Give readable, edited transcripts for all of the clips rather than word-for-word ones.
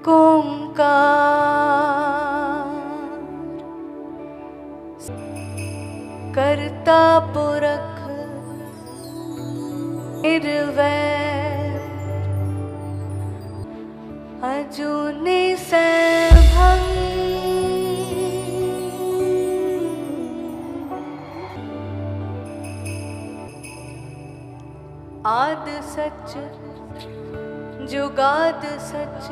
ओंकार करता पुरख निर्वैर अजूनी सैभं आद सच जुगाद सच।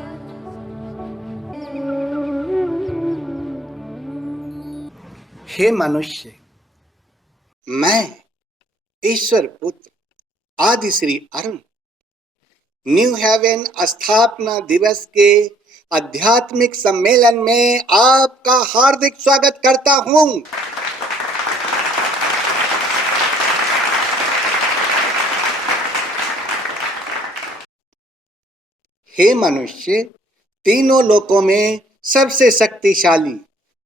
हे मनुष्य, मैं ईश्वर पुत्र आदि श्री अरुण न्यू हेवन स्थापना दिवस के आध्यात्मिक सम्मेलन में आपका हार्दिक स्वागत करता हूं। हे मनुष्य, तीनों लोकों में सबसे शक्तिशाली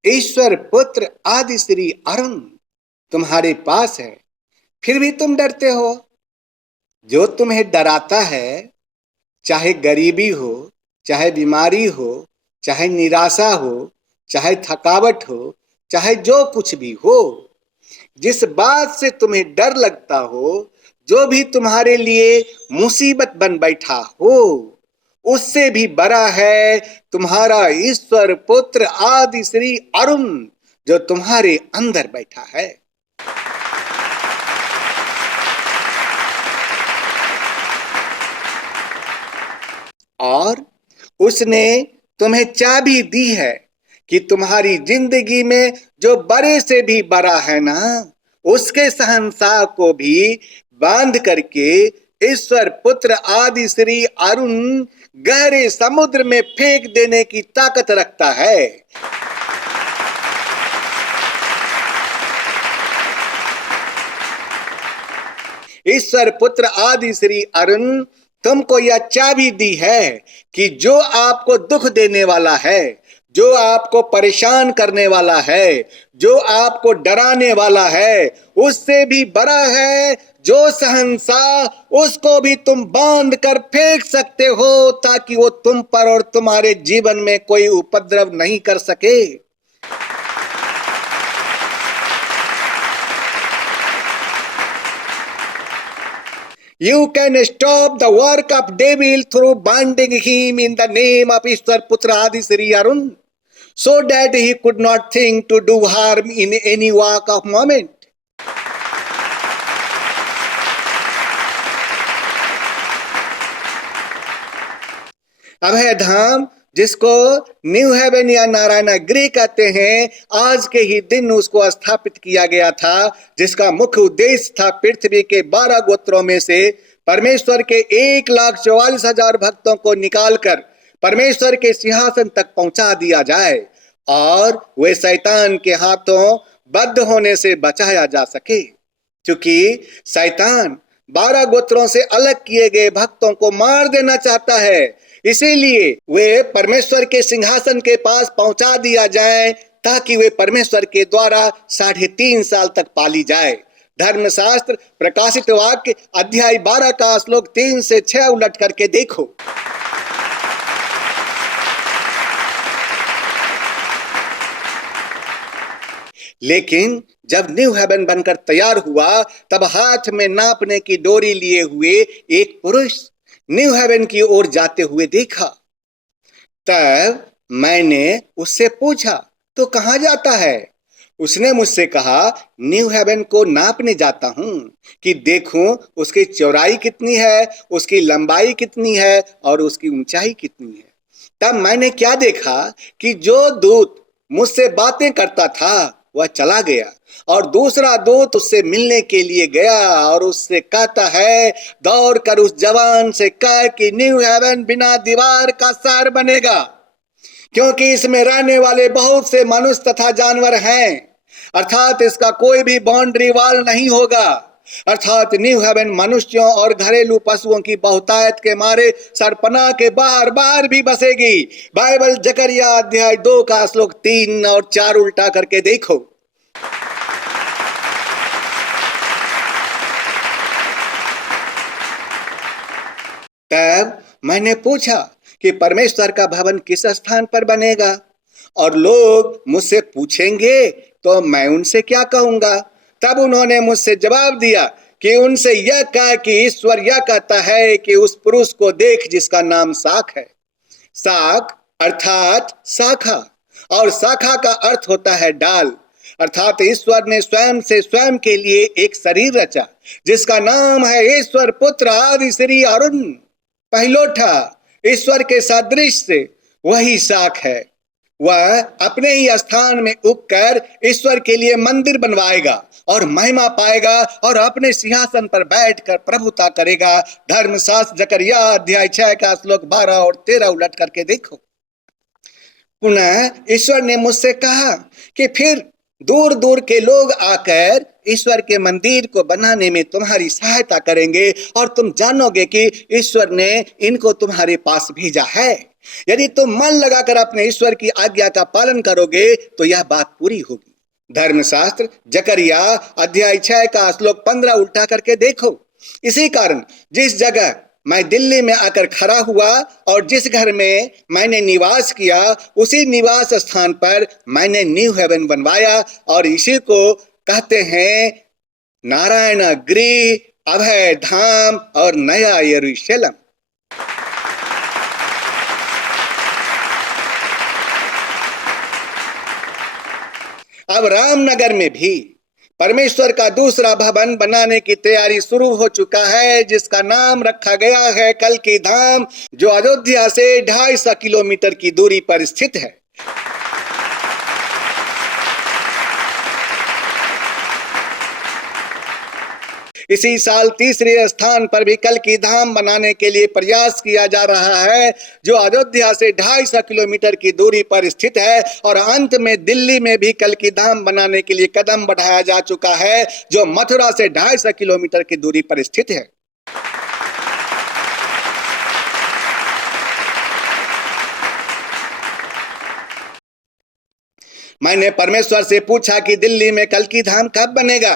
ईश्वर पुत्र आदि श्री अरुण तुम्हारे पास है, फिर भी तुम डरते हो। जो तुम्हें डराता है, चाहे गरीबी हो, चाहे बीमारी हो, चाहे निराशा हो, चाहे थकावट हो, चाहे जो कुछ भी हो, जिस बात से तुम्हें डर लगता हो, जो भी तुम्हारे लिए मुसीबत बन बैठा हो, उससे भी बड़ा है तुम्हारा ईश्वर पुत्र आदि श्री अरुण जो तुम्हारे अंदर बैठा है। और उसने तुम्हें चाबी दी है कि तुम्हारी जिंदगी में जो बड़े से भी बड़ा है ना, उसके शहंशाह को भी बांध करके ईश्वर पुत्र आदि श्री अरुण गहरे समुद्र में फेंक देने की ताकत रखता है। ईश्वर पुत्र आदि श्री अरुण तुमको यह चाबी दी है कि जो आपको दुख देने वाला है, जो आपको परेशान करने वाला है, जो आपको डराने वाला है, उससे भी बड़ा है जो शहंशाह, उसको भी तुम बांध कर फेंक सकते हो ताकि वो तुम पर और तुम्हारे जीवन में कोई उपद्रव नहीं कर सके। You can stop the work of devil through binding him in the name of Ishwar Putra Adi Shri Arun, so that he could not think to do harm in any walk of moment. अभय धाम, जिसको new haven या नारायणगिरी कहते हैं, आज के ही दिन उसको स्थापित किया गया था, जिसका मुख्य उद्देश्य था पृथ्वी के 12 गोत्रों में से परमेश्वर के 1,44,000 भक्तों को निकालकर परमेश्वर के सिंहासन तक पहुंचा दिया जाए और वे शैतान के हाथों बद्ध होने से बचाया जा सके। क्योंकि शैतान 12 गोत्रों से अलग किए गए भक्तों को मार देना चाहता है, इसीलिए वे परमेश्वर के सिंहासन के पास पहुंचा दिया जाए ताकि वे परमेश्वर के द्वारा 3.5 साल तक पाली जाए। धर्मशास्त्र प्रकाशित वाक्य अध्याय 12 का श्लोक 3 से 6 उलट करके देखो। लेकिन जब न्यू हेवन बनकर तैयार हुआ, तब हाथ में नापने की डोरी लिए हुए एक पुरुष न्यू हेवन की ओर जाते हुए देखा। तब मैंने उससे पूछा, तो कहां जाता है? उसने मुझसे कहा, न्यू हेवन को नापने जाता हूं कि देखूं उसकी चौड़ाई कितनी है, उसकी लंबाई कितनी है और उसकी ऊंचाई कितनी है। तब मैंने क्या देखा कि जो दूत मुझसे बातें करता था वह चला गया और दूसरा दूत उससे मिलने के लिए गया और उससे कहता है, दौड़ कर उस जवान से कह कि न्यू हेवन बिना दीवार का शहर बनेगा, क्योंकि इसमें रहने वाले बहुत से मनुष्य तथा जानवर हैं, अर्थात इसका कोई भी बाउंड्री वॉल नहीं होगा। अर्थात न्यू हेवन मनुष्यों और घरेलू पशुओं की बहुतायत के मारे सरपना के बाहर बाहर भी बसेगी। बाइबल जकरिया अध्याय 2 का श्लोक 3 और 4 उल्टा करके देखो। तब मैंने पूछा कि परमेश्वर का भवन किस स्थान पर बनेगा, और लोग मुझसे पूछेंगे तो मैं उनसे क्या कहूंगा। तब उन्होंने मुझसे जवाब दिया कि उनसे यह कहा कि ईश्वर यह कहता है कि उस पुरुष को देख जिसका नाम साख है। साख अर्थात शाखा, और शाखा का अर्थ होता है डाल। अर्थात ईश्वर ने स्वयं से स्वयं के लिए एक शरीर रचा जिसका नाम है ईश्वर पुत्र आदि श्री अरुण। पहिलोठा ईश्वर के सदृश से वही शाख है। वह अपने ही स्थान में उगकर ईश्वर के लिए मंदिर बनवाएगा और महिमा पाएगा और अपने सिंहासन पर बैठकर प्रभुता करेगा। धर्मशास्त्र जकरिया अध्याय 6 का श्लोक 12 और 13 उलट करके देखो। पुनः ईश्वर ने मुझसे कहा कि फिर दूर दूर के लोग आकर ईश्वर के मंदिर को बनाने में तुम्हारी सहायता करेंगे और तुम जानोगे कि ईश्वर ने इनको तुम्हारे पास भेजा है। यदि तुम मन लगाकर अपने ईश्वर की आज्ञा का पालन करोगे तो यह बात पूरी होगी। धर्मशास्त्र जकरिया अध्याय 6 का श्लोक 15 उल्टा करके देखो। इसी कारण जिस जगह मैं दिल्ली में आकर खड़ा हुआ और जिस घर में मैंने निवास किया उसी निवास स्थान पर मैंने न्यू हेवन बनवाया, और इसी को कहते हैं नारायण गृह, अभय धाम और नया यरूशलेम। अब रामनगर में भी परमेश्वर का दूसरा भवन बनाने की तैयारी शुरू हो चुका है जिसका नाम रखा गया है कल्की धाम, जो अयोध्या से 250 किलोमीटर की दूरी पर स्थित है। इसी साल तीसरे स्थान पर भी कल्की धाम बनाने के लिए प्रयास किया जा रहा है जो अयोध्या से 250 किलोमीटर की दूरी पर स्थित है, और अंत में दिल्ली में भी कल्की धाम बनाने के लिए कदम बढ़ाया जा चुका है जो मथुरा से 250 किलोमीटर की दूरी पर स्थित है। मैंने परमेश्वर से पूछा कि दिल्ली में कल्की धाम कब बनेगा।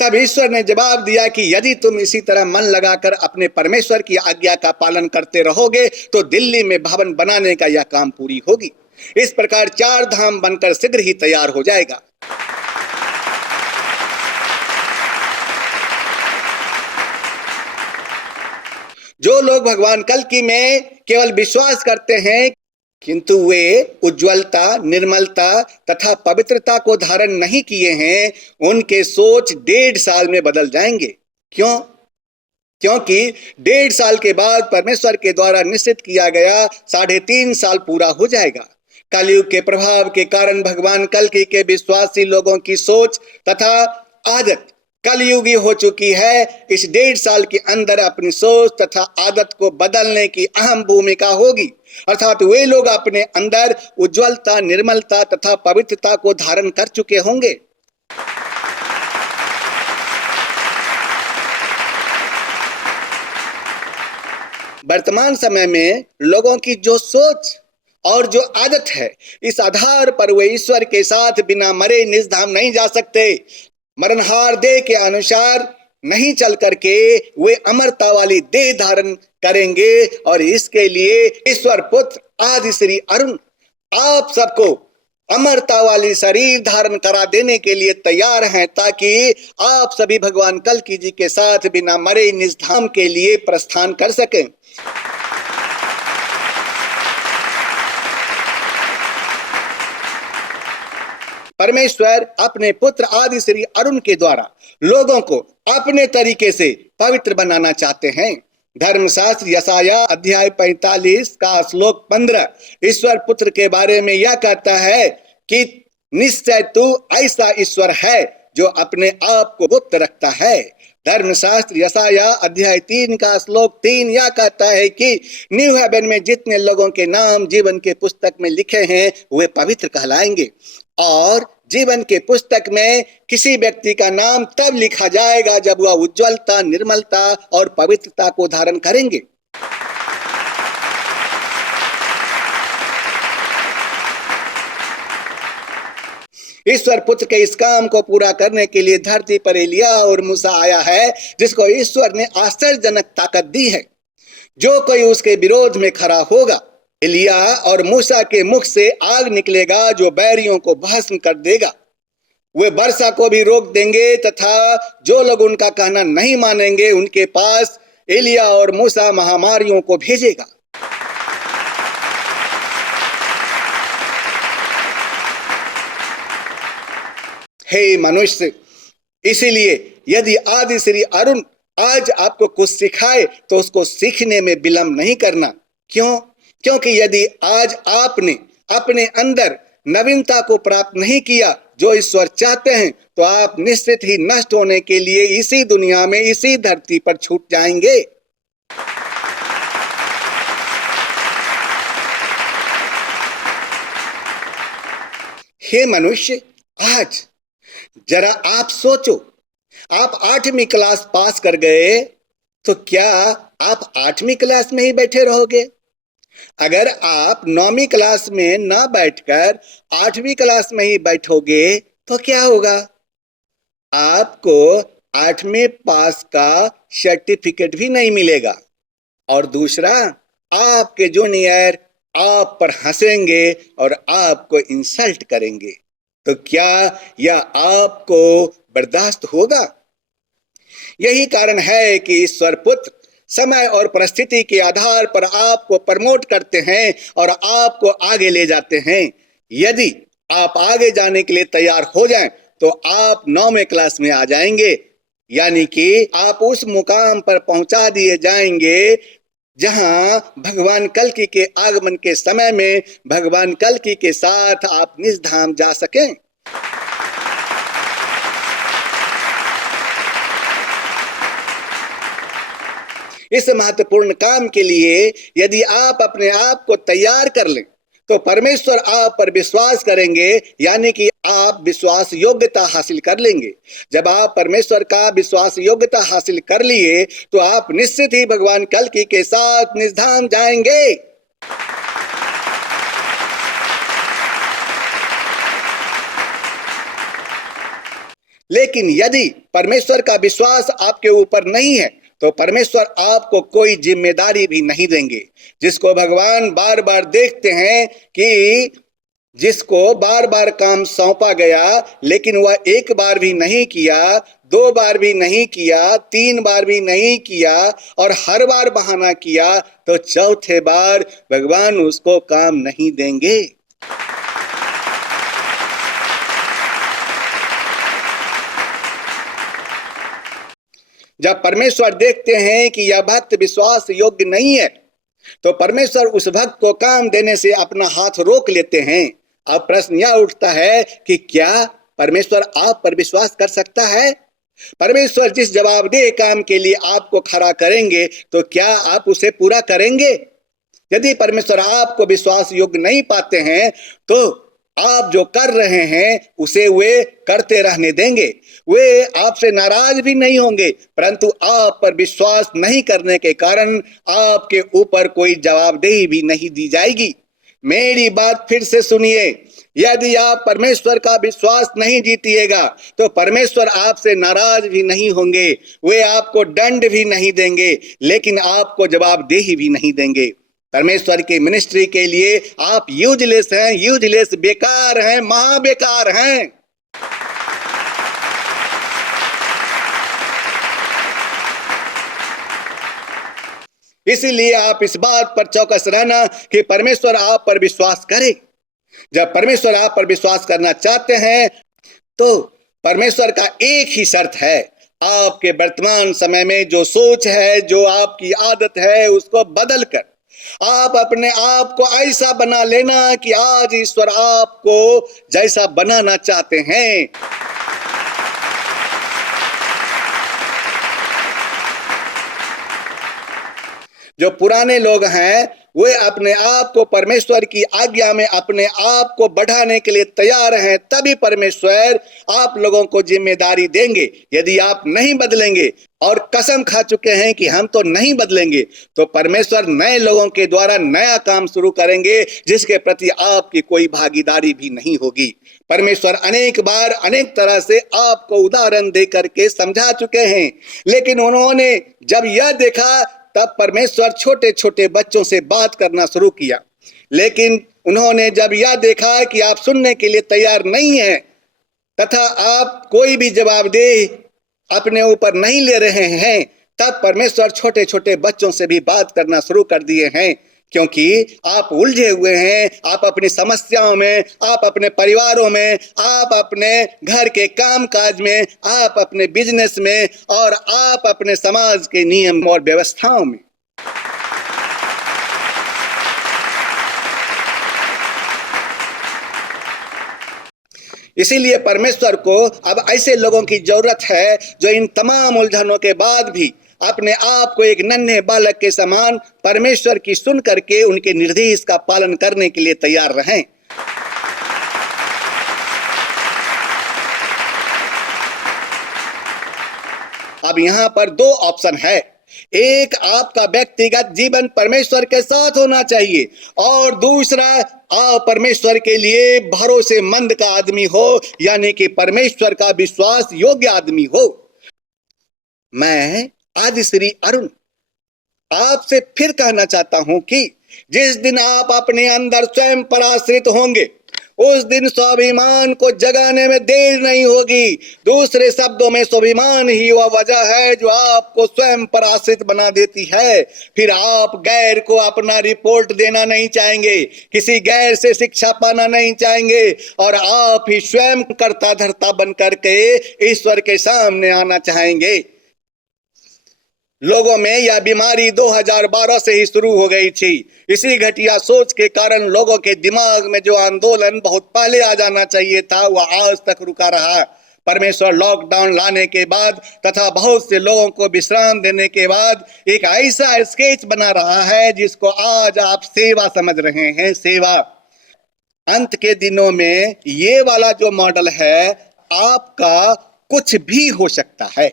तब ईश्वर ने जवाब दिया कि यदि तुम इसी तरह मन लगाकर अपने परमेश्वर की आज्ञा का पालन करते रहोगे तो दिल्ली में भवन बनाने का यह काम पूरी होगी। इस प्रकार 4 धाम बनकर शीघ्र ही तैयार हो जाएगा। जो लोग भगवान कल्की में केवल विश्वास करते हैं किंतु वे उज्ज्वलता, निर्मलता तथा पवित्रता को धारण नहीं किए हैं, उनके सोच 1.5 साल में बदल जाएंगे। क्यों? क्योंकि 1.5 साल के बाद परमेश्वर के द्वारा निश्चित किया गया 3.5 साल पूरा हो जाएगा। कलयुग के प्रभाव के कारण भगवान कल्की के विश्वासी लोगों की सोच तथा आदत कलयुगी हो चुकी है। इस 1.5 साल के अंदर अपनी सोच तथा आदत को बदलने की अहम भूमिका होगी। अर्थात वे लोग अपने अंदर उज्ज्वलता, निर्मलता तथा पवित्रता को धारण कर चुके होंगे। वर्तमान समय में लोगों की जो सोच और जो आदत है, इस आधार पर वे ईश्वर के साथ बिना मरे निज धाम नहीं जा सकते। मरणहार देह के अनुसार नहीं चल करके वे अमरता वाली देह धारण करेंगे, और इसके लिए ईश्वर पुत्र आदि श्री अरुण आप सबको अमरता वाली शरीर धारण करा देने के लिए तैयार हैं, ताकि आप सभी भगवान कल्की जी के साथ बिना मरे निज धाम के लिए प्रस्थान कर सकें। परमेश्वर अपने पुत्र आदि श्री अरुण के द्वारा लोगों को अपने तरीके से पवित्र बनाना चाहते हैं। धर्मशास्त्र यशाया अध्याय 45 का श्लोक 15 ईश्वर पुत्र के बारे में यह कहता है कि निश्चय तू ऐसा ईश्वर है जो अपने आप को गुप्त रखता है। धर्मशास्त्र यशाया अध्याय 3 का श्लोक 3 यह कहता है कि न्यू हेवन में जितने लोगों के नाम जीवन के पुस्तक में लिखे हैं वे पवित्र कहलाएंगे, और जीवन के पुस्तक में किसी व्यक्ति का नाम तब लिखा जाएगा जब वह उज्ज्वलता, निर्मलता और पवित्रता को धारण करेंगे। ईश्वर पुत्र के इस काम को पूरा करने के लिए धरती पर एलिया और मूसा आया है, जिसको ईश्वर ने आश्चर्यजनक ताकत दी है। जो कोई उसके विरोध में खड़ा होगा एलिया और मूसा के मुख से आग निकलेगा जो बैरियों को भस्म कर देगा। वे वर्षा को भी रोक देंगे तथा जो लोग उनका कहना नहीं मानेंगे उनके पास एलिया और मूसा महामारियों को भेजेगा। हे मनुष्य, इसीलिए यदि आदि श्री अरुण आज आपको कुछ सिखाए तो उसको सीखने में विलंब नहीं करना। क्यों? क्योंकि यदि आज आपने अपने अंदर नवीनता को प्राप्त नहीं किया जो ईश्वर चाहते हैं तो आप निश्चित ही नष्ट होने के लिए इसी दुनिया में, इसी धरती पर छूट जाएंगे। हे मनुष्य, आज जरा आप सोचो, आप 8वीं क्लास पास कर गए तो क्या आप 8वीं क्लास में ही बैठे रहोगे? अगर आप 9वीं क्लास में ना बैठकर 8वीं क्लास में ही बैठोगे तो क्या होगा? आपको 8वीं पास का सर्टिफिकेट भी नहीं मिलेगा और दूसरा, आपके जूनियर आप पर हंसेंगे और आपको इंसल्ट करेंगे। तो क्या यह आपको बर्दाश्त होगा? यही कारण है कि ईश्वर पुत्र समय और परिस्थिति के आधार पर आपको प्रमोट करते हैं और आपको आगे ले जाते हैं। यदि आप आगे जाने के लिए तैयार हो जाएं तो आप 9वें क्लास में आ जाएंगे, यानी कि आप उस मुकाम पर पहुंचा दिए जाएंगे जहां भगवान कल्कि के आगमन के समय में भगवान कल्कि के साथ आप निज धाम जा सकें। इस महत्वपूर्ण काम के लिए यदि आप अपने आप को तैयार कर लें तो परमेश्वर आप पर विश्वास करेंगे, यानी कि आप विश्वास योग्यता हासिल कर लेंगे। जब आप परमेश्वर का विश्वास योग्यता हासिल कर लिए तो आप निश्चित ही भगवान कल्कि के साथ निज धाम जाएंगे। लेकिन यदि परमेश्वर का विश्वास आपके ऊपर नहीं है तो परमेश्वर आपको कोई जिम्मेदारी भी नहीं देंगे। जिसको भगवान बार बार देखते हैं कि जिसको बार बार काम सौंपा गया लेकिन वह एक बार भी नहीं किया, 2 बार भी नहीं किया, 3 बार भी नहीं किया और हर बार बहाना किया, तो चौथे बार भगवान उसको काम नहीं देंगे। जब परमेश्वर देखते हैं कि यह भक्त विश्वास योग्य नहीं है तो परमेश्वर उस भक्त को काम देने से अपना हाथ रोक लेते हैं। अब प्रश्न यह उठता है कि क्या परमेश्वर आप पर विश्वास कर सकता है? परमेश्वर जिस जवाबदेह काम के लिए आपको खड़ा करेंगे तो क्या आप उसे पूरा करेंगे? यदि परमेश्वर आपको विश्वास योग्य नहीं पाते हैं तो आप जो कर रहे हैं उसे वे करते रहने देंगे। वे आपसे नाराज भी नहीं होंगे, परंतु आप पर विश्वास नहीं करने के कारण आपके ऊपर कोई जवाबदेही भी नहीं दी जाएगी। मेरी बात फिर से सुनिए, यदि आप परमेश्वर का विश्वास नहीं जीतिएगा तो परमेश्वर आपसे नाराज भी नहीं होंगे, वे आपको दंड भी नहीं देंगे, लेकिन आपको जवाबदेही भी नहीं देंगे। परमेश्वर की मिनिस्ट्री के लिए आप यूजलेस हैं, यूजलेस, बेकार हैं, महाबेकार हैं। इसीलिए आप इस बात पर चौकस रहना कि परमेश्वर आप पर विश्वास करे। जब परमेश्वर आप पर विश्वास करना चाहते हैं तो परमेश्वर का एक ही शर्त है, आपके वर्तमान समय में जो सोच है, जो आपकी आदत है, उसको बदल कर आप अपने आप को ऐसा बना लेना कि आज ईश्वर आपको जैसा बनाना चाहते हैं। जो पुराने लोग हैं वे अपने आप को परमेश्वर की आज्ञा में अपने आप को बढ़ाने के लिए तैयार हैं, तभी परमेश्वर आप लोगों को जिम्मेदारी देंगे। यदि आप नहीं बदलेंगे और कसम खा चुके हैं कि हम तो नहीं बदलेंगे, तो परमेश्वर नए लोगों के द्वारा नया काम शुरू करेंगे जिसके प्रति आपकी कोई भागीदारी भी नहीं होगी। परमेश्वर अनेक बार अनेक तरह से आपको उदाहरण दे करके समझा चुके हैं, लेकिन उन्होंने जब यह देखा तब परमेश्वर छोटे छोटे बच्चों से बात करना शुरू किया। लेकिन उन्होंने जब यह देखा कि आप सुनने के लिए तैयार नहीं हैं तथा आप कोई भी जवाबदेह अपने ऊपर नहीं ले रहे हैं, तब परमेश्वर छोटे छोटे बच्चों से भी बात करना शुरू कर दिए हैं, क्योंकि आप उलझे हुए हैं। आप अपनी समस्याओं में, आप अपने परिवारों में, आप अपने घर के काम काज में, आप अपने बिजनेस में और आप अपने समाज के नियम और व्यवस्थाओं में। इसीलिए परमेश्वर को अब ऐसे लोगों की जरूरत है जो इन तमाम उलझनों के बाद भी अपने आप को एक नन्हे बालक के समान परमेश्वर की सुन करके उनके निर्देश का पालन करने के लिए तैयार रहें। अब यहां पर दो ऑप्शन है। एक, आपका व्यक्तिगत जीवन परमेश्वर के साथ होना चाहिए, और दूसरा, आप परमेश्वर के लिए भरोसेमंद का आदमी हो, यानी कि परमेश्वर का विश्वास योग्य आदमी हो। मैं आदि श्री अरुण आपसे फिर कहना चाहता हूं कि जिस दिन आप अपने अंदर स्वयं पर आश्रित होंगे, उस दिन स्वाभिमान को जगाने में देर नहीं होगी। दूसरे शब्दों में, स्वाभिमान ही वह वजह है जो आपको स्वयं पर आश्रित बना देती है। फिर आप गैर को अपना रिपोर्ट देना नहीं चाहेंगे, किसी गैर से शिक्षा पाना नहीं चाहेंगे, और आप ही स्वयं कर्ता धर्ता बन करके ईश्वर के सामने आना चाहेंगे। लोगों में यह बीमारी 2012 से ही शुरू हो गई थी। इसी घटिया सोच के कारण लोगों के दिमाग में जो आंदोलन बहुत पहले आ जाना चाहिए था, वह आज तक रुका रहा। परमेश्वर लॉकडाउन लाने के बाद तथा बहुत से लोगों को विश्राम देने के बाद एक ऐसा स्केच बना रहा है जिसको आज आप सेवा समझ रहे हैं, सेवा। अंत के दिनों में ये वाला जो मॉडल है, आपका कुछ भी हो सकता है,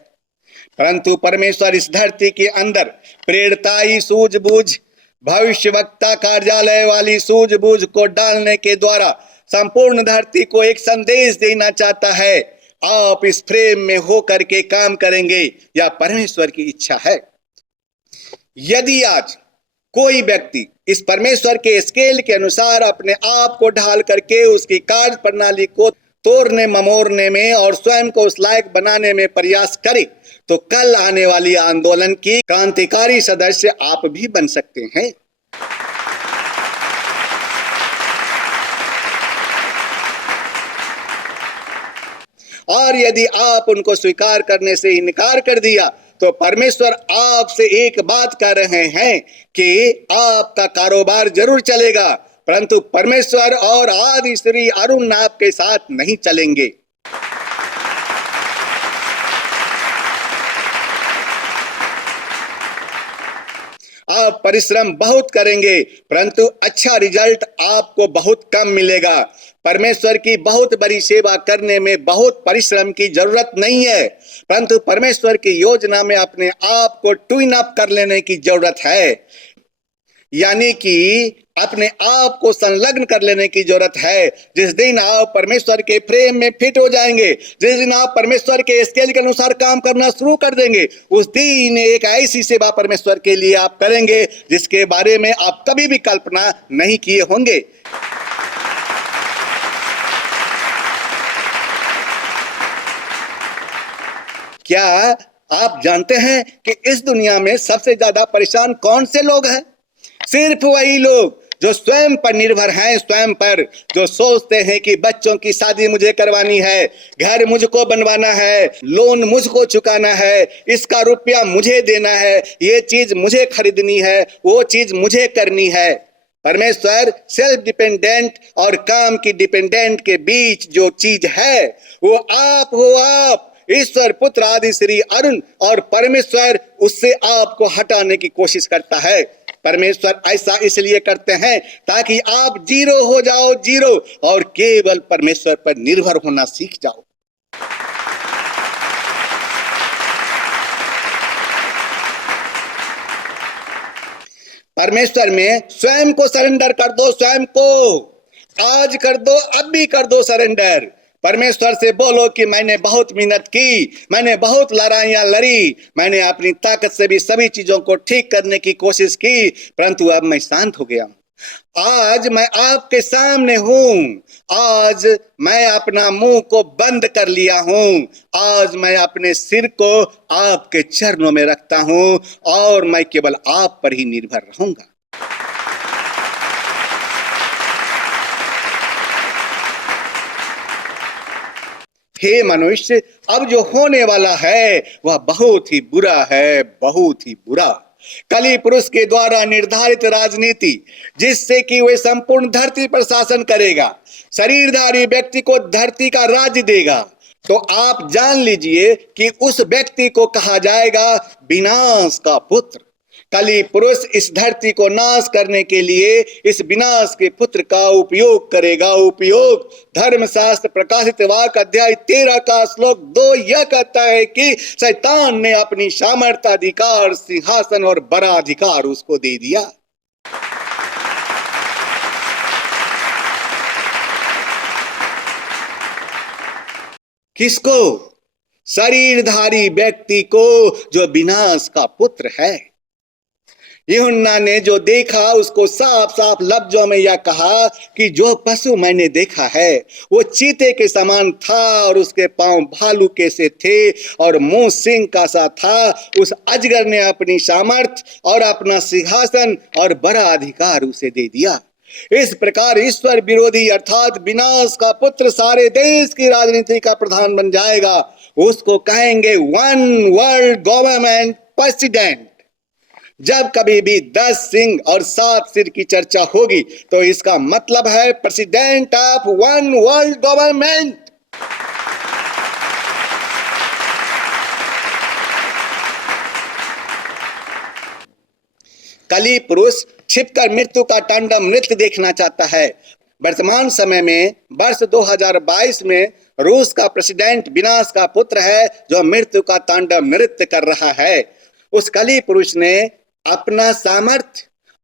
परंतु परमेश्वर इस धरती के अंदर प्रेरताई सूझबूझ, भविष्यवक्ता कार्यालय वाली सूझबूझ को डालने के द्वारा संपूर्ण धरती को एक संदेश देना चाहता है। आप इस फ्रेम में होकर के काम करेंगे, या परमेश्वर की इच्छा है। यदि आज कोई व्यक्ति इस परमेश्वर के स्केल के अनुसार अपने आप को ढाल करके उसकी कार्य प्रणाली को तोड़ने ममोड़ने में और स्वयं को उस लायक बनाने में प्रयास करे, तो कल आने वाली आंदोलन की क्रांतिकारी सदस्य आप भी बन सकते हैं। और यदि आप उनको स्वीकार करने से इनकार कर दिया, तो परमेश्वर आपसे एक बात कह रहे हैं कि आपका कारोबार जरूर चलेगा, परंतु परमेश्वर और आदि श्री अरुण आपके साथ नहीं चलेंगे। आप परिश्रम बहुत करेंगे, परंतु अच्छा रिजल्ट आपको बहुत कम मिलेगा। परमेश्वर की बहुत बड़ी सेवा करने में बहुत परिश्रम की जरूरत नहीं है, परंतु परमेश्वर की योजना में अपने आप को ट्यून अप कर लेने की जरूरत है, यानी कि अपने आप को संलग्न कर लेने की जरूरत है। जिस दिन आप परमेश्वर के फ्रेम में फिट हो जाएंगे, जिस दिन आप परमेश्वर के स्केल के अनुसार काम करना शुरू कर देंगे, उस दिन एक ऐसी सेवा परमेश्वर के लिए आप करेंगे जिसके बारे में आप कभी भी कल्पना नहीं किए होंगे। क्या आप जानते हैं कि इस दुनिया में सबसे ज्यादा परेशान कौन से लोग हैं? सिर्फ वही लोग जो स्वयं पर निर्भर हैं, स्वयं पर, जो सोचते हैं कि बच्चों की शादी मुझे करवानी है, घर मुझको बनवाना है, लोन मुझको चुकाना है, इसका रुपया मुझे देना है, ये चीज मुझे खरीदनी है, वो चीज मुझे करनी है। परमेश्वर सेल्फ डिपेंडेंट और काम की डिपेंडेंट के बीच जो चीज है, वो आप हो। आप ईश्वर पुत्र आदि श्री अरुण, और परमेश्वर उससे आपको हटाने की कोशिश करता है। परमेश्वर ऐसा इसलिए करते हैं ताकि आप जीरो हो जाओ, जीरो, और केवल परमेश्वर पर निर्भर होना सीख जाओ। परमेश्वर में स्वयं को सरेंडर कर दो, स्वयं को आज कर दो, अब भी कर दो सरेंडर। परमेश्वर से बोलो कि मैंने बहुत मेहनत की, मैंने बहुत लड़ाइयां लड़ी, मैंने अपनी ताकत से भी सभी चीजों को ठीक करने की कोशिश की, परंतु अब मैं शांत हो गया हूं। आज मैं आपके सामने हूं, आज मैं अपना मुंह को बंद कर लिया हूं, आज मैं अपने सिर को आपके चरणों में रखता हूं और मैं केवल आप पर ही निर्भर रहूंगा। हे मनुष्य, अब जो होने वाला है वह बहुत ही बुरा है, बहुत ही बुरा। कली पुरुष के द्वारा निर्धारित राजनीति जिससे कि वे संपूर्ण धरती पर शासन करेगा, शरीरधारी व्यक्ति को धरती का राज्य देगा, तो आप जान लीजिए कि उस व्यक्ति को कहा जाएगा विनाश का पुत्र। कली पुरुष इस धरती को नाश करने के लिए इस विनाश के पुत्र का उपयोग करेगा। उपयोग धर्मशास्त्र प्रकाशित वाक्य अध्याय 13 का श्लोक 2 यह कहता है कि शैतान ने अपनी सामर्थ, अधिकार, सिंहासन और बड़ा अधिकार उसको दे दिया। किसको? शरीरधारी व्यक्ति को, जो विनाश का पुत्र है। यूहन्ना ने जो देखा उसको साफ साफ लफ्जों में यह कहा कि जो पशु मैंने देखा है वो चीते के समान था और उसके पांव भालू के से थे और मुंह सिंह का सा था। उस अजगर ने अपनी सामर्थ और अपना सिंहासन और बड़ा अधिकार उसे दे दिया। इस प्रकार ईश्वर विरोधी अर्थात विनाश का पुत्र सारे देश की राजनीति का प्रधान बन जाएगा। उसको कहेंगे वन वर्ल्ड गवर्नमेंट प्रेसिडेंट। जब कभी भी 10 सिंह और 7 सिर की चर्चा होगी तो इसका मतलब है president of one world government. कली पुरुष छिपकर मृत्यु का तांडव नृत्य देखना चाहता है। वर्तमान समय में वर्ष 2022 में रूस का प्रेसिडेंट विनाश का पुत्र है जो मृत्यु का तांडव नृत्य कर रहा है। उस कली पुरुष ने अपना सामर्थ्य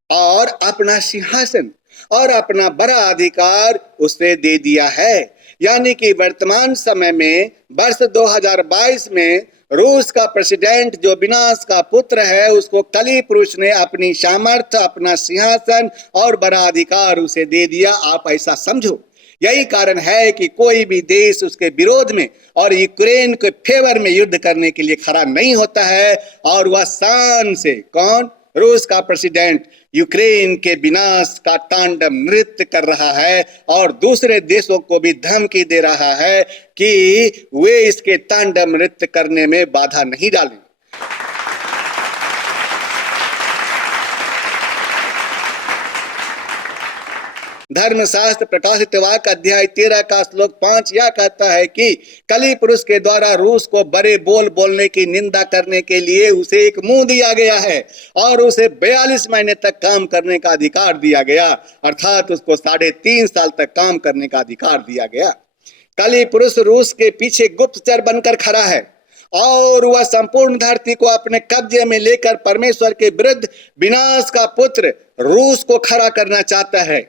और अपना सिंहासन और अपना बड़ा अधिकार उसे दे दिया है। यानी कि वर्तमान समय में वर्ष 2022 में रूस का प्रेसिडेंट जो विनाश का पुत्र है उसको कली पुरुष ने अपनी सामर्थ्य, अपना सिंहासन और बड़ा अधिकार उसे दे दिया। आप ऐसा समझो। यही कारण है कि कोई भी देश उसके विरोध में और यूक्रेन के फेवर में युद्ध करने के लिए खड़ा नहीं होता है और वह शान से, कौन? रूस का प्रेसिडेंट यूक्रेन के विनाश का तांडव नृत्य कर रहा है और दूसरे देशों को भी धमकी दे रहा है कि वे इसके तांडव नृत्य करने में बाधा नहीं डालें। धर्मशास्त्र प्रकाशित वाक्य अध्याय 13 का श्लोक 5 यह कहता है कि कली पुरुष के द्वारा रूस को बड़े बोल बोलने की निंदा करने के लिए उसे एक मुंह दिया गया है और उसे 42 महीने तक काम करने का अधिकार दिया गया, अर्थात उसको 3.5 साल तक काम करने का अधिकार दिया गया। कली पुरुष रूस के पीछे गुप्तचर बनकर खड़ा है और वह संपूर्ण धरती को अपने कब्जे में लेकर परमेश्वर के विरुद्ध विनाश का पुत्र रूस को खड़ा करना चाहता है।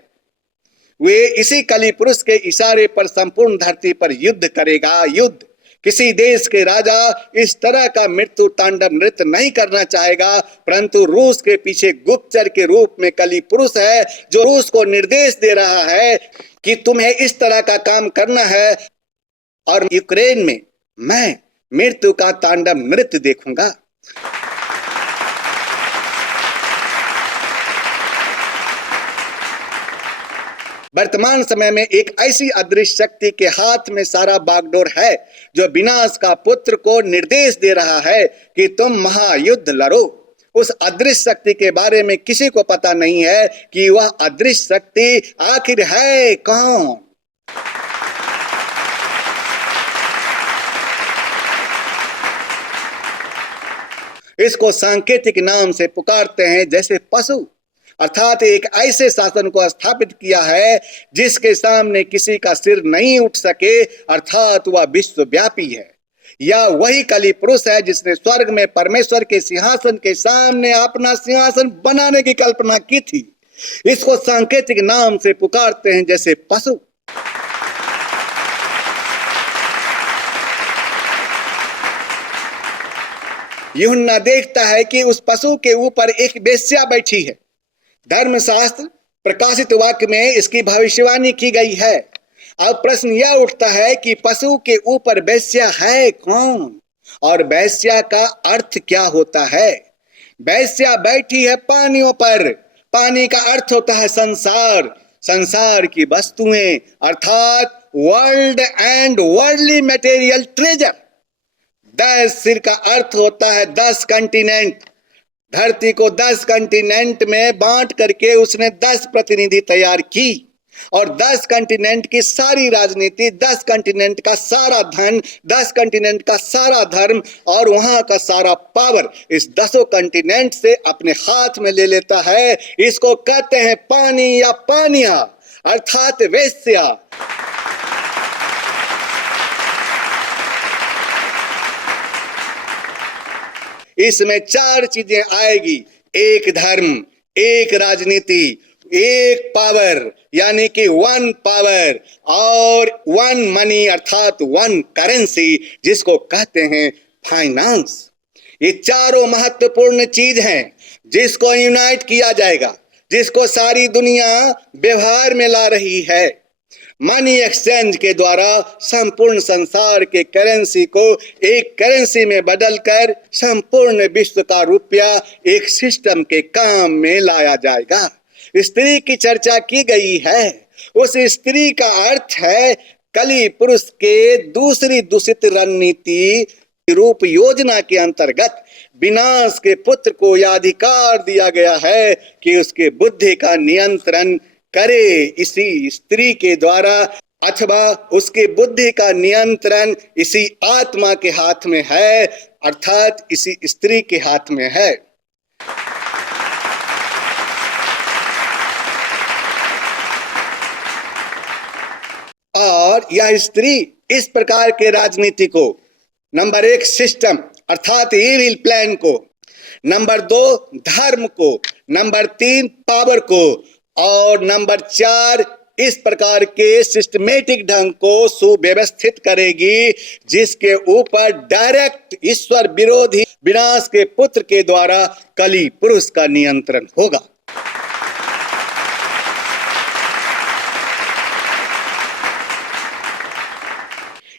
वे इसी कली पुरुष के इशारे पर संपूर्ण धरती पर युद्ध करेगा। युद्ध। किसी देश के राजा इस तरह का मृत्यु तांडव नृत्य नहीं करना चाहेगा, परंतु रूस के पीछे गुप्तचर के रूप में कली पुरुष है जो रूस को निर्देश दे रहा है कि तुम्हें इस तरह का काम करना है और यूक्रेन में मैं मृत्यु का तांडव नृत्य देखूंगा। वर्तमान समय में एक ऐसी अदृश्य शक्ति के हाथ में सारा बागडोर है जो विनाश का पुत्र को निर्देश दे रहा है कि तुम महायुद्ध लड़ो। उस अदृश्य शक्ति के बारे में किसी को पता नहीं है कि वह अदृश्य शक्ति आखिर है कौन। इसको सांकेतिक नाम से पुकारते हैं, जैसे पशु, अर्थात एक ऐसे शासन को स्थापित किया है जिसके सामने किसी का सिर नहीं उठ सके, अर्थात वह विश्वव्यापी है। या वही कली पुरुष है जिसने स्वर्ग में परमेश्वर के सिंहासन के सामने अपना सिंहासन बनाने की कल्पना की थी। इसको सांकेतिक नाम से पुकारते हैं, जैसे पशु। यूहन्ना देखता है कि उस पशु के ऊपर एक वेश्या बैठी है। धर्मशास्त्र प्रकाशित वाक्य में इसकी भविष्यवाणी की गई है। अब प्रश्न यह उठता है कि पशु के ऊपर वेश्या है कौन और वेश्या का अर्थ क्या होता है। वेश्या बैठी है पानियों पर। पानी का अर्थ होता है संसार, संसार की वस्तुएं अर्थात world and worldly material treasure. 10 सिर का अर्थ होता है 10 कंटिनेंट। धरती को 10 कंटिनेंट में बांट करके उसने 10 प्रतिनिधि तैयार की और 10 कंटिनेंट की सारी राजनीति, 10 कंटिनेंट का सारा धन, 10 कंटिनेंट का सारा धर्म और वहां का सारा पावर इस 10 कंटिनेंट से अपने हाथ में ले लेता है। इसको कहते हैं पानी या पानिया अर्थात वेश्या। इसमें 4 चीजें आएगी, एक धर्म, एक राजनीति, एक पावर यानी कि 1 पावर और 1 मनी अर्थात 1 करेंसी जिसको कहते हैं फाइनेंस। ये चारों महत्वपूर्ण चीज हैं जिसको यूनाइट किया जाएगा, जिसको सारी दुनिया व्यवहार में ला रही है। मनी एक्सचेंज के द्वारा संपूर्ण संसार के करेंसी को एक करेंसी में बदलकर संपूर्ण विश्व का रुपया एक सिस्टम के काम में लाया जाएगा। स्त्री की चर्चा की गई है। उस स्त्री का अर्थ है कली पुरुष के दूसरी दूषित रणनीति रूप योजना के अंतर्गत विनाश के पुत्र को यह अधिकार दिया गया है कि उसके बुद्धि का नियंत्रण करे इसी स्त्री के द्वारा, अथवा उसके बुद्धि का नियंत्रण इसी आत्मा के हाथ में है अर्थात इसी स्त्री के हाथ में है। और यह स्त्री इस प्रकार के राजनीति को, नंबर 1 सिस्टम अर्थात इविल प्लान को, नंबर 2 धर्म को, नंबर 3 पावर को और नंबर 4 इस प्रकार के सिस्टमेटिक ढंग को सुव्यवस्थित करेगी जिसके ऊपर डायरेक्ट ईश्वर विरोधी विनाश के पुत्र के द्वारा कली पुरुष का नियंत्रण होगा।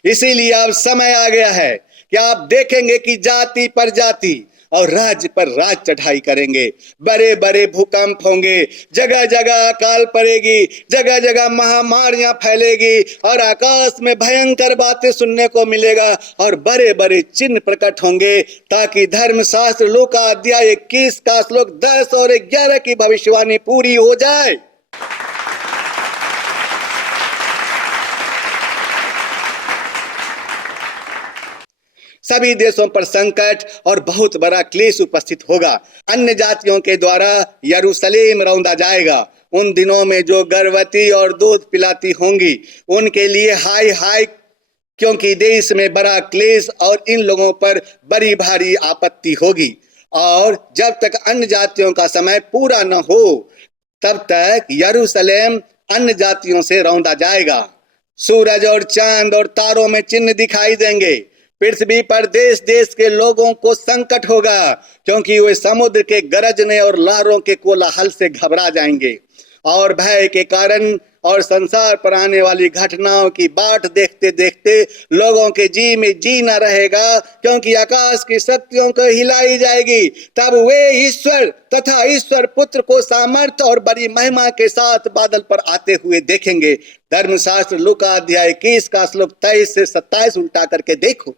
इसीलिए अब समय आ गया है कि आप देखेंगे कि जाति पर जाति और राज्य पर राज चढ़ाई करेंगे। बड़े बड़े भूकंप होंगे, जगह जगह अकाल पड़ेगी, जगह जगह महामारियां फैलेगी और आकाश में भयंकर बातें सुनने को मिलेगा और बड़े बड़े चिन्ह प्रकट होंगे ताकि धर्मशास्त्र लूका अध्याय 21 का श्लोक 10 और 11 की भविष्यवाणी पूरी हो जाए। सभी देशों पर संकट और बहुत बड़ा क्लेश उपस्थित होगा। अन्य जातियों के द्वारा यरूशलेम रौंदा जाएगा। उन दिनों में जो गर्भवती और दूध पिलाती होंगी उनके लिए हाय हाय, क्योंकि देश में बड़ा क्लेश और इन लोगों पर बड़ी भारी आपत्ति होगी। और जब तक अन्य जातियों का समय पूरा न हो तब तक यरूशलेम अन्य जातियों से रौंदा जाएगा। सूरज और चांद और तारों में चिन्ह दिखाई देंगे। पृथ्वी पर देश देश के लोगों को संकट होगा क्योंकि वे समुद्र के गरजने और लहरों के कोलाहल से घबरा जाएंगे और भय के कारण और संसार पर आने वाली घटनाओं की बाट देखते देखते लोगों के जी में जी न रहेगा क्योंकि आकाश की शक्तियों को हिलाई जाएगी। तब वे ईश्वर तथा ईश्वर पुत्र को सामर्थ्य और बड़ी महिमा के साथ बादल पर आते हुए देखेंगे। धर्मशास्त्र लूका अध्याय 21 का श्लोक 23 से 27 उल्टा करके देखो।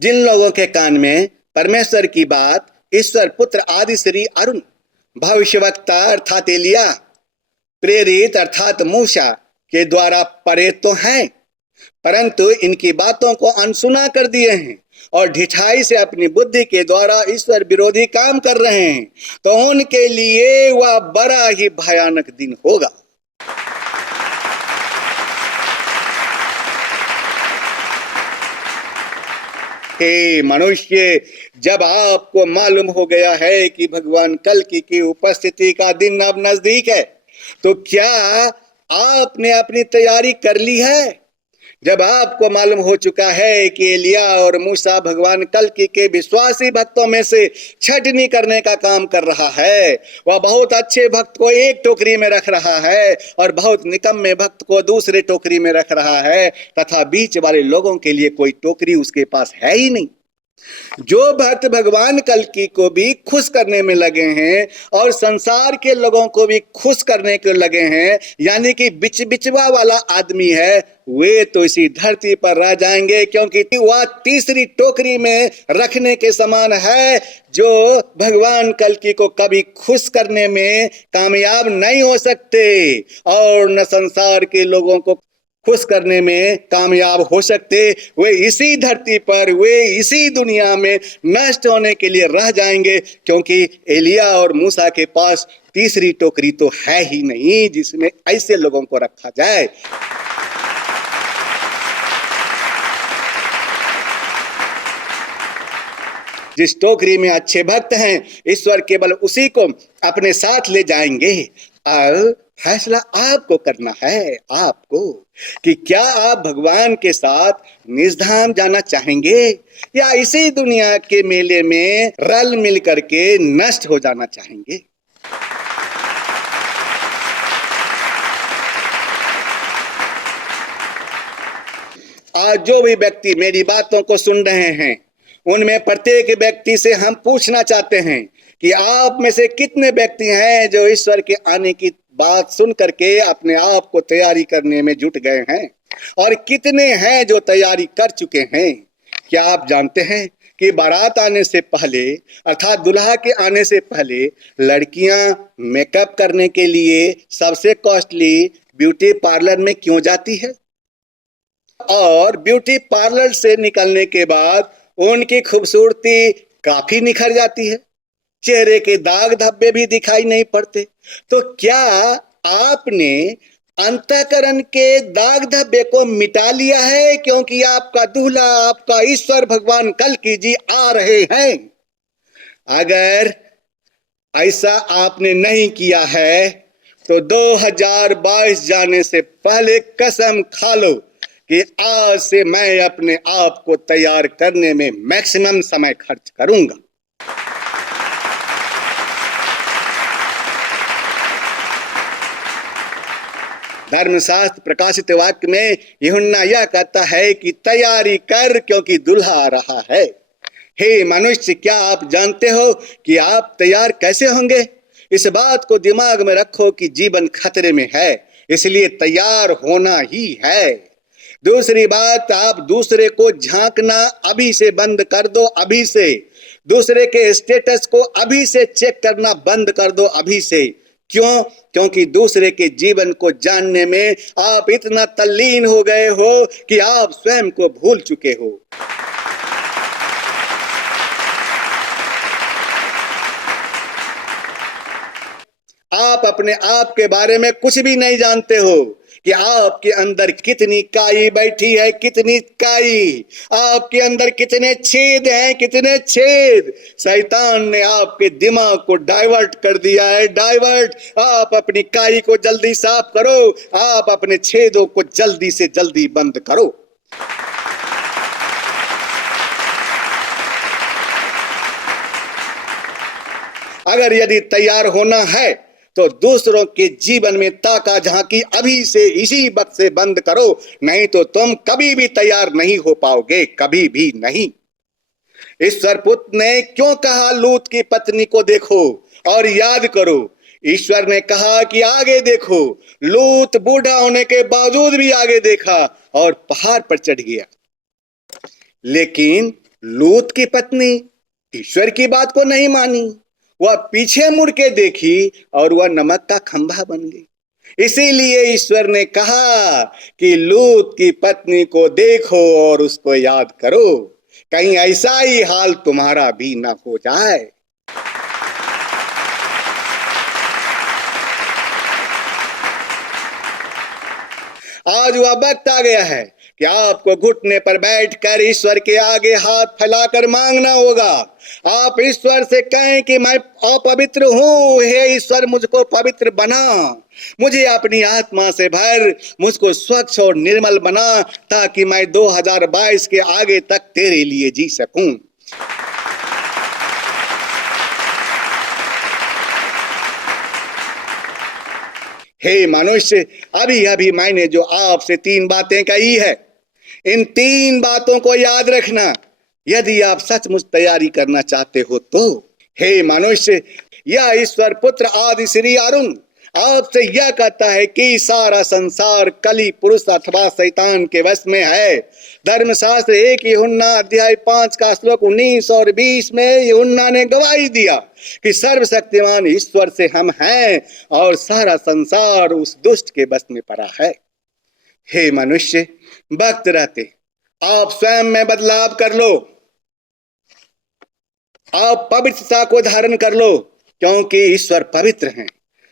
जिन लोगों के कान में परमेश्वर की बात ईश्वर पुत्र आदि श्री अरुण भविष्यवक्ता अर्थात एलिया प्रेरित अर्थात मूसा के द्वारा पढ़े तो हैं, परंतु इनकी बातों को अनसुना कर दिए हैं और ढिठाई से अपनी बुद्धि के द्वारा ईश्वर विरोधी काम कर रहे हैं, तो उनके लिए वह बड़ा ही भयानक दिन होगा। हे मनुष्य, जब आपको मालूम हो गया है कि भगवान कल्कि की उपस्थिति का दिन अब नजदीक है, तो क्या आपने अपनी तैयारी कर ली है? जब आपको मालूम हो चुका है कि एलिया और मूसा भगवान कल्कि के विश्वासी भक्तों में से छटनी करने का काम कर रहा है, वह बहुत अच्छे भक्त को एक टोकरी में रख रहा है और बहुत निकम्मे भक्त को दूसरे टोकरी में रख रहा है, तथा बीच वाले लोगों के लिए कोई टोकरी उसके पास है ही नहीं। जो भक्त भगवान कल्कि को भी खुश करने में लगे हैं और संसार के लोगों को भी खुश करने के लगे हैं, यानी कि बिचवा वाला आदमी है, वे तो इसी धरती पर रह जाएंगे, क्योंकि वह तीसरी टोकरी में रखने के समान है, जो भगवान कल्कि को कभी खुश करने में कामयाब नहीं हो सकते और न संसार के लोगों को खुश करने में कामयाब हो सकते। वे इसी धरती पर, वे इसी दुनिया में नष्ट होने के लिए रह जाएंगे, क्योंकि एलिया और मूसा के पास तीसरी टोकरी तो है ही नहीं जिसमें ऐसे लोगों को रखा जाए। जिस टोकरी में अच्छे भक्त हैं, ईश्वर केवल उसी को अपने साथ ले जाएंगे। अब फैसला आपको करना है, आपको, कि क्या आप भगवान के साथ निजधाम जाना चाहेंगे या इसी दुनिया के मेले में रल मिल करके नष्ट हो जाना चाहेंगे। आज जो भी व्यक्ति मेरी बातों को सुन रहे हैं, उनमें प्रत्येक व्यक्ति से हम पूछना चाहते हैं कि आप में से कितने व्यक्ति हैं जो ईश्वर के आने की बात सुन करके अपने आप को तैयारी करने में जुट गए हैं, और कितने हैं जो तैयारी कर चुके हैं। क्या आप जानते हैं कि बारात आने से पहले, अर्थात दुल्हा के आने से पहले, लड़कियां मेकअप करने के लिए सबसे कॉस्टली ब्यूटी पार्लर में क्यों जाती है, और ब्यूटी पार्लर से निकलने के बाद उनकी खूबसूरती काफी निखर जाती है, चेहरे के दाग धब्बे भी दिखाई नहीं पड़ते। तो क्या आपने अंतःकरण के दाग धब्बे को मिटा लिया है, क्योंकि आपका दूल्हा, आपका ईश्वर भगवान कल्कि जी आ रहे हैं? अगर ऐसा आपने नहीं किया है तो 2022 जाने से पहले कसम खा लो कि आज से मैं अपने आप को तैयार करने में मैक्सिमम समय खर्च करूंगा। धर्मशास्त्र प्रकाशित वाक्य में यूहन्ना यह कहता है कि तैयारी कर, क्योंकि दूल्हा आ रहा है। हे मनुष्य, क्या आप जानते हो कि आप तैयार कैसे होंगे? इस बात को दिमाग में रखो कि जीवन खतरे में है, इसलिए तैयार होना ही है। दूसरी बात, आप दूसरे को झांकना अभी से बंद कर दो, अभी से। दूसरे के स्टेटस को अभी से चेक करना बंद कर दो, अभी से। क्यों? क्योंकि दूसरे के जीवन को जानने में आप इतना तल्लीन हो गए हो कि आप स्वयं को भूल चुके हो। आप अपने आप के बारे में कुछ भी नहीं जानते हो कि आपके अंदर कितनी काई बैठी है, कितनी काई, आपके अंदर कितने छेद हैं, कितने छेद। शैतान ने आपके दिमाग को डाइवर्ट कर दिया है, डाइवर्ट। आप अपनी काई को जल्दी साफ करो, आप अपने छेदों को जल्दी से जल्दी बंद करो। अगर यदि तैयार होना है तो दूसरों के जीवन में ताका झांकी अभी से, इसी वक्त से बंद करो, नहीं तो तुम कभी भी तैयार नहीं हो पाओगे, कभी भी नहीं। ईश्वर पुत्र ने क्यों कहा लूत की पत्नी को देखो और याद करो? ईश्वर ने कहा कि आगे देखो। लूत बूढ़ा होने के बावजूद भी आगे देखा और पहाड़ पर चढ़ गया। लेकिन लूत की पत्नी ईश्वर की बात को नहीं मानी, वह पीछे मुड़ के देखी और वह नमक का खंभा बन गई। इसीलिए ईश्वर ने कहा कि लूत की पत्नी को देखो और उसको याद करो, कहीं ऐसा ही हाल तुम्हारा भी ना हो जाए। आज वह वक्त आ गया है कि आपको घुटने पर बैठकर ईश्वर के आगे हाथ फैलाकर मांगना होगा। आप ईश्वर से कहें कि मैं अपवित्र हूं, हे ईश्वर मुझको पवित्र बना, मुझे अपनी आत्मा से भर, मुझको स्वच्छ और निर्मल बना, ताकि मैं 2022 के आगे तक तेरे लिए जी सकूं। हे मनुष्य, अभी अभी मैंने जो आपसे 3 बातें कही है, इन 3 बातों को याद रखना यदि आप सचमुच तैयारी करना चाहते हो तो। हे मनुष्य, यह ईश्वर पुत्र आदि श्री अरुण आपसे यह कहता है कि सारा संसार कली पुरुष अथवा शैतान के वश में है। धर्मशास्त्र 1 यूहन्ना अध्याय 5 का श्लोक 19 और 20 में यूहन्ना ने गवाही दिया कि सर्वशक्तिमान ईश्वर से हम हैं और सारा संसार उस दुष्ट के वश में पड़ा है। हे मनुष्य, वक्त रहते आप स्वयं में बदलाव कर लो, आप पवित्रता को धारण कर लो, क्योंकि ईश्वर पवित्र हैं।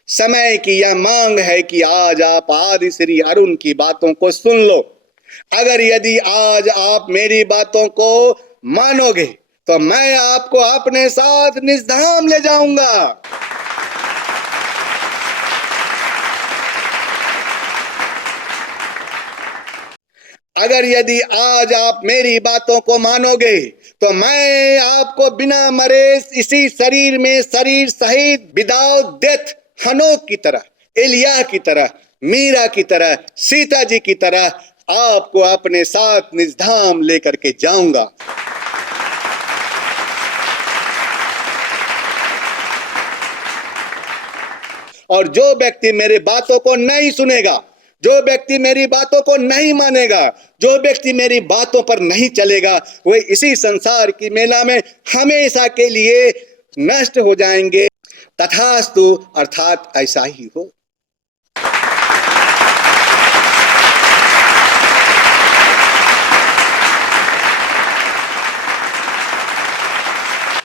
समय की यह मांग है कि आज आप आदि श्री अरुण की बातों को सुन लो। अगर यदि आज आप मेरी बातों को मानोगे तो मैं आपको अपने साथ निजधाम ले जाऊंगा। अगर यदि आज आप मेरी बातों को मानोगे तो मैं आपको बिना मरे इसी शरीर में शरीर सहित विदाउट डेथ, हनोक की तरह, एलिया की तरह, मीरा की तरह, सीता जी की तरह आपको अपने साथ निजधाम लेकर के जाऊंगा। और जो व्यक्ति मेरे बातों को नहीं सुनेगा, जो व्यक्ति मेरी बातों को नहीं मानेगा, जो व्यक्ति मेरी बातों पर नहीं चलेगा, वह इसी संसार की मेला में हमेशा के लिए नष्ट हो जाएंगे। तथास्तु, अर्थात ऐसा ही हो।